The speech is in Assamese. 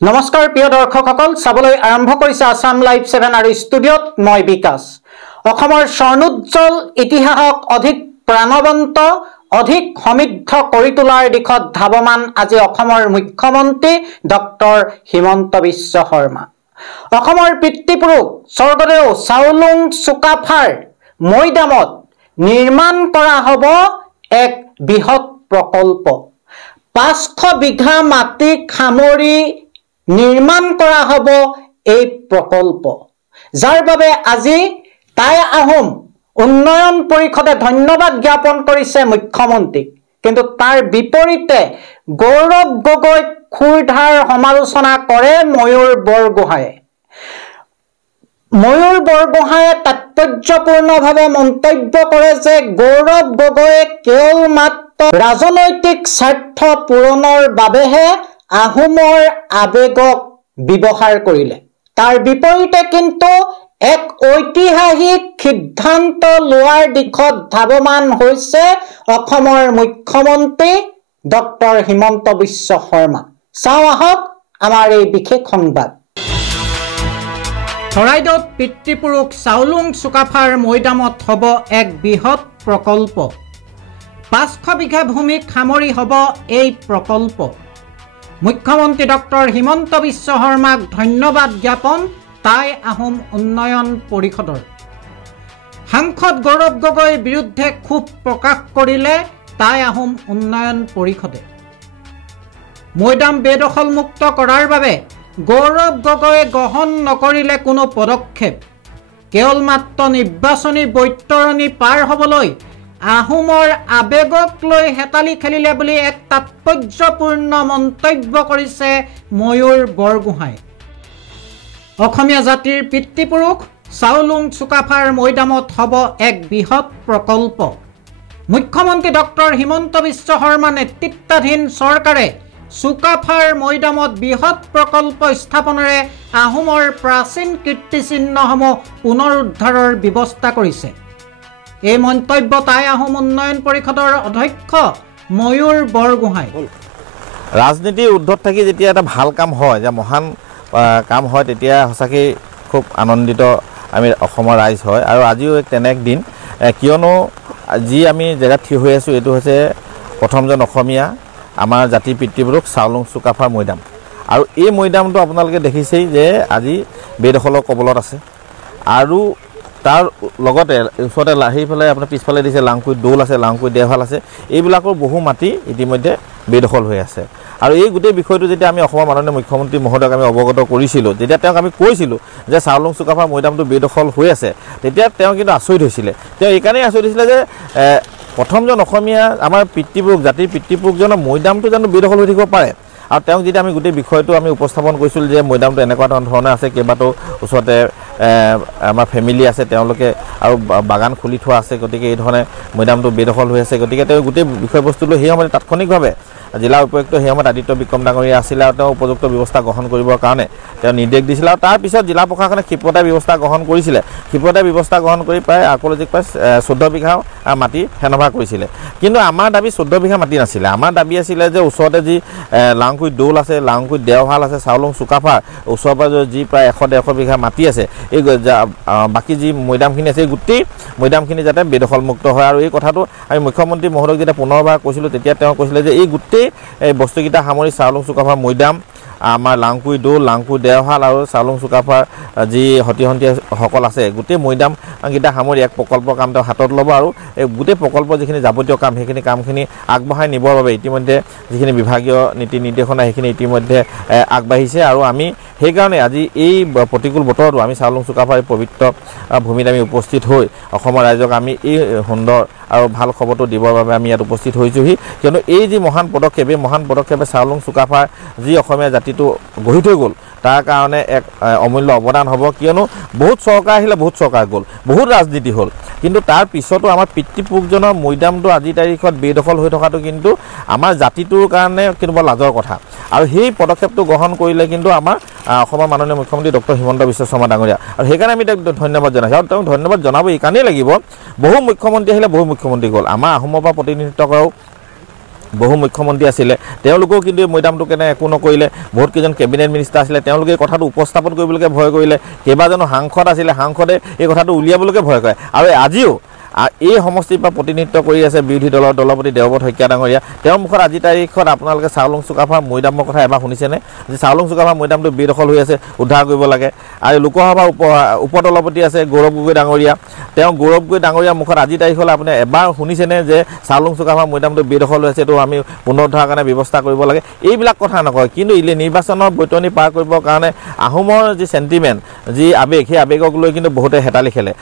নমস্কাৰ প্ৰিয় দৰ্শকসকল চাবলৈ আৰম্ভ কৰিছে আসাম লাইভ 7 আৰু ষ্টুডিঅ'ত মই বিকাশ অসমৰ স্বৰ্ণোজ্জ্বল ইতিহাসক অধিক প্ৰাণৱন্ত অধিক সমৃদ্ধ কৰি তোলাৰ দিশত ধাৱমান আজি অসমৰ মুখ্যমন্ত্ৰী ডক্টৰ হিমন্ত বিশ্ব শৰ্মা অসমৰ পিতৃপুৰুষ স্বৰ্গদেউ চাওলুং চুকাফাৰ মৈদামত নিৰ্মাণ কৰা হ'ব এক বৃহৎ প্ৰকল্প 500 বিঘা মাটি খামৰি নিৰ্মাণ কৰা হ'ব এই প্ৰকল্প যাৰ বাবে আজি টাই আহোম উন্নয়ন পৰিষদে ধন্যবাদ জ্ঞাপন কৰিছে মুখ্যমন্ত্ৰীক কিন্তু তাৰ বিপৰীতে গৌৰৱ গগৈ খুৰধাৰ সমালোচনা কৰে ময়ূৰ বৰগোহাঁয়ে তাৎপৰ্যপূৰ্ণভাৱে মন্তব্য কৰে যে গৌৰৱ গগৈয়ে কেৱল মাত্ৰ ৰাজনৈতিক স্বাৰ্থ পূৰণৰ বাবেহে আহোমৰ আবেগক ব্যৱহাৰ কৰিলে তাৰ বিপৰীতে কিন্তু এক ঐতিহাসিক সিদ্ধান্ত লোৱাৰ দিশত ধাৱমান হৈছে অসমৰ মুখ্যমন্ত্ৰী ডক্টৰ হিমন্ত বিশ্ব শৰ্মা চাওঁ আহক আমাৰ এই বিশেষ সংবাদ চৰাইদেউত পিতৃপুৰুষ চাওলুং চুকাফাৰ মৈদামত হ'ব এক বৃহৎ প্ৰকল্প 500 বিঘা ভূমি খামৰি হ'ব এই প্ৰকল্প মুখ্যমন্ত্ৰী ডক্টৰ হিমন্ত বিশ্ব শৰ্মাক ধন্যবাদ জ্ঞাপন টাই আহোম উন্নয়ন পৰিষদৰ সাংসদ গৌৰৱ গগৈৰ বিৰুদ্ধে ক্ষোভ প্ৰকাশ কৰিলে টাই আহোম উন্নয়ন পৰিষদে মৈদাম বেদখলমুক্ত কৰাৰ বাবে গৌৰৱ গগৈয়ে গ্ৰহণ নকৰিলে কোনো পদক্ষেপ কেৱল মাত্ৰ নিৰ্বাচনী বৈতৰণি পাৰ হ'বলৈ আহোমৰ আবেগক লৈ হেতালি খেলিলে বুলি এক তাৎপৰ্যপূৰ্ণ মন্তব্য কৰিছে ময়ূৰ বৰগোহাঁই অসমীয়া জাতিৰ পিতৃপুৰুষ চাওলুং চুকাফাৰ মৈদামত হ'ব এক বৃহৎ প্ৰকল্প মুখ্যমন্ত্ৰী ডক্টৰ হিমন্ত বিশ্ব শৰ্মা নেতৃত্বাধীন চৰকাৰে চুকাফাৰ মৈদামত বৃহৎ প্ৰকল্প স্থাপনেৰে আহোমৰ প্ৰাচীন কীৰ্তিচিহ্নসমূহ পুনৰুদ্ধাৰৰ ব্যৱস্থা কৰিছে এই মন্তব্য টাই আহোম উন্নয়ন পৰিষদৰ অধ্যক্ষ ময়ূৰ বৰগোহাঁই ৰাজনীতিৰ ঊৰ্ধত থাকি যেতিয়া এটা ভাল কাম হয় যে মহান কাম হয় তেতিয়া সঁচাকৈ খুব আনন্দিত আমি অসমৰ ৰাইজ হয় আৰু আজিও এক তেনে এক দিন কিয়নো যি আমি জেগাত থিয় হৈ আছোঁ এইটো হৈছে প্ৰথমজন অসমীয়া আমাৰ জাতিৰ পিতৃপুৰুষ চাওলুং চুকাফাৰ মৈদাম আৰু এই মৈদামটো আপোনালোকে দেখিছেই যে আজি বেদখলৰ কবলত আছে আৰু তাৰ লগতে ওচৰতে সেইফালে আপোনাৰ পিছফালে দিছে লাংকুই দৌল আছে লাংকুই দেওহাল আছে এইবিলাকৰ বহু মাটি ইতিমধ্যে বেদখল হৈ আছে আৰু এই গোটেই বিষয়টো যেতিয়া আমি অসমৰ মাননীয় মুখ্যমন্ত্ৰী মহোদয়ক আমি অৱগত কৰিছিলোঁ তেতিয়া তেওঁক আমি কৈছিলোঁ যে চাওলুং চুকাফাৰ মৈদামটো বেদখল হৈ আছে তেতিয়া তেওঁ কিন্তু আচৰিত হৈছিলে তেওঁ এইকাৰণেই আচৰিত হৈছিলে যে প্ৰথমজন অসমীয়া আমাৰ পিতৃপুৰুষ জাতিৰ পিতৃপুৰুষজনৰ মৈদামটো জানো বেদখল হৈ থাকিব পাৰে আৰু তেওঁক যেতিয়া আমি গোটেই বিষয়টো আমি উপস্থাপন কৰিছিলোঁ যে মৈদামটো এনেকুৱা ধৰণে আছে কেইবাটাও ওচৰতে আমাৰ ফেমিলি আছে তেওঁলোকে আৰু বাগান খুলি থোৱা আছে গতিকে এই ধৰণে মৈদামটো বেদখল হৈ আছে গতিকে তেওঁ গোটেই বিষয়বস্তুটো সেই সময়ত তাৎক্ষণিকভাৱে জিলা উপায়ুক্ত সেই সময়ত আদিত্য বিক্ৰম ডাঙৰীয়া আছিলে আৰু তেওঁ উপযুক্ত ব্যৱস্থা গ্ৰহণ কৰিবৰ কাৰণে তেওঁ নিৰ্দেশ দিছিলে আৰু তাৰপিছত জিলা প্ৰশাসনে ক্ষিপ্ৰতাৰে ব্যৱস্থা গ্ৰহণ কৰিছিলে ক্ষিপ্ৰতাৰে ব্যৱস্থা গ্ৰহণ কৰি প্ৰায় আৰ্কলজিক প্ৰায় 14 বিঘা মাটি হেনভা কৰিছিলে কিন্তু আমাৰ দাবী 14 বিঘা মাটি নাছিলে আমাৰ দাবী আছিলে যে ওচৰতে যি লাংকুই দৌল আছে লাংকুই দেওহাল আছে চাওলুং চুকাফাৰ ওচৰ পাজৰে যি প্ৰায় 100-150 বিঘা মাটি আছে এই বাকী যি মৈদামখিনি আছে এই গোটেই মৈদামখিনি যাতে বেদখলমুক্ত হয় আৰু এই কথাটো আমি মুখ্যমন্ত্ৰী মহোদয়ক যেতিয়া পুনৰবাৰ কৈছিলোঁ তেতিয়া তেওঁ কৈছিলে যে এই গোটেই এই বস্তুকেইটা সামৰি চাওলুং চুকাফাৰ মৈদাম আমাৰ লাংকুই দৌল লাংকুই দেওহাল আৰু চাওলুং চুকাফাৰ যি সতীসকল আছে গোটেই মৈদামকেইটা সামৰি এক প্ৰকল্পৰ কাম তেওঁ হাতত ল'ব আৰু এই গোটেই প্ৰকল্পৰ যিখিনি যাৱতীয় কাম সেইখিনি কামখিনি আগবঢ়াই নিবৰ বাবে ইতিমধ্যে যিখিনি বিভাগীয় নীতি নিৰ্দেশনা সেইখিনি ইতিমধ্যে আগবাঢ়িছে আৰু আমি সেইকাৰণে আজি এই প্ৰতিকূল বতৰতো আমি চাওলুং চুকাফাৰ পবিত্ৰ ভূমিত আমি উপস্থিত হৈ অসমৰ ৰাইজক আমি এই সুন্দৰ আৰু ভাল খবৰটো দিবৰ বাবে আমি ইয়াত উপস্থিত হৈছোহি কিয়নো এই যি মহান পদক্ষেপ এই মহান পদক্ষেপে চাওলুং চুকাফাৰ যি অসমীয়া জাতিটো গঢ়ি থৈ গ'ল তাৰ কাৰণে এক অমূল্য অৱদান হ'ব কিয়নো বহুত চৰকাৰ আহিলে বহুত চৰকাৰ গ'ল বহুত ৰাজনীতি হ'ল কিন্তু তাৰ পিছতো আমাৰ পিতৃপুৰুষজনৰ মৈদামটো আজিৰ তাৰিখত বেদখল হৈ থকাটো কিন্তু আমাৰ জাতিটোৰ কাৰণে কিন্তু লাজৰ কথা আৰু সেই পদক্ষেপটো গ্ৰহণ কৰিলে কিন্তু আমাৰ অসমৰ মাননীয় মুখ্যমন্ত্ৰী ডক্টৰ হিমন্ত বিশ্ব শৰ্মা ডাঙৰীয়া আৰু সেইকাৰণে আমি তেওঁক ধন্যবাদ জনাইছোঁ আৰু তেওঁক ধন্যবাদ জনাব এইকাৰণেই লাগিব বহু মুখ্যমন্ত্ৰী আহিলে বহু মুখ্যমন্ত্ৰী গ'ল আমাৰ আহোমৰ পৰা প্ৰতিনিধিত্ব কৰাও বহু মুখ্যমন্ত্ৰী আছিলে তেওঁলোকেও কিন্তু এই মৈদামটো কেনে একো নকৰিলে বহুত কেইজন কেবিনেট মিনিষ্টাৰ আছিলে তেওঁলোকে এই কথাটো উপস্থাপন কৰিবলৈকে ভয় কৰিলে কেইবাজনো সাংসদ আছিলে সাংসদে এই কথাটো উলিয়াবলৈকে ভয় কৰে আৰু আজিও এই সমষ্টিৰ পৰা প্ৰতিনিধিত্ব কৰি আছে বিৰোধী দলৰ দলপতি দেৱব্ৰত শইকীয়া ডাঙৰীয়া তেওঁৰ মুখত আজি তাৰিখত আপোনালোকে চাউলুং চুকাফাৰ মৈদামৰ কথা এবাৰ শুনিছেনে যে চাউলুং চুকাফাৰ মৈদামটো বেদখল হৈ আছে উদ্ধাৰ কৰিব লাগে আৰু লোকসভাৰ উপদলপতি আছে গৌৰৱ গগৈ ডাঙৰীয়া তেওঁ গৌৰৱ গগৈ ডাঙৰীয়াৰ মুখত আজি তাৰিখলৈ আপুনি এবাৰ শুনিছেনে যে চাউলুং চুকাফাৰ মৈদামটো বেদখল হৈ আছে এইটো আমি পুনৰুদ্ধাৰৰ কাৰণে ব্যৱস্থা কৰিব লাগে এইবিলাক কথা নকয় কিন্তু নিৰ্বাচনৰ বৈতৰণি পাৰ কৰিবৰ কাৰণে আহোমৰ যি চেণ্টিমেণ্ট যি আৱেগ সেই আৱেগক লৈ কিন্তু বহুতে হেতালি খেলে